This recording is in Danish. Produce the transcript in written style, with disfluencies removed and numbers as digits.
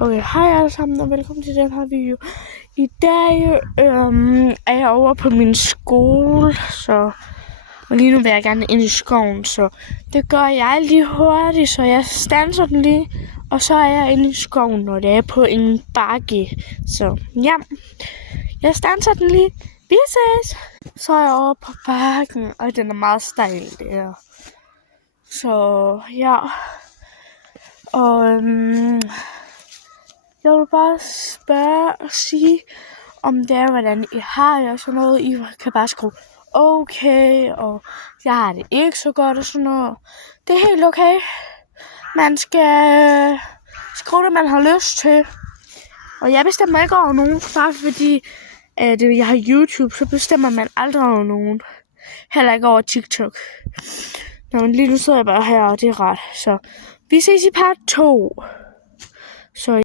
Okay, hej alle sammen og velkommen til den her video. I dag er jeg over på min skole, og lige nu vil jeg gerne ind i skoven, så det gør jeg lige hurtigt, så jeg standser den lige, og så er jeg inde i skoven, når det er på en bakke. Så ja, jeg standser den lige. Vi ses! Så er jeg over på bakken, og den er meget stejl der. Så ja, og jeg vil bare spørge og sige, om det er, hvordan I har det og sådan noget. I kan bare skrive okay, og jeg har det ikke så godt og sådan noget. Det er helt okay. Man skal skrive det, man har lyst til. Og jeg bestemmer ikke over nogen, bare fordi at jeg har YouTube, så bestemmer man aldrig over nogen. Heller ikke over TikTok. Nå, men lige nu sidder jeg bare her, og det er ret. Så vi ses i part 2. Så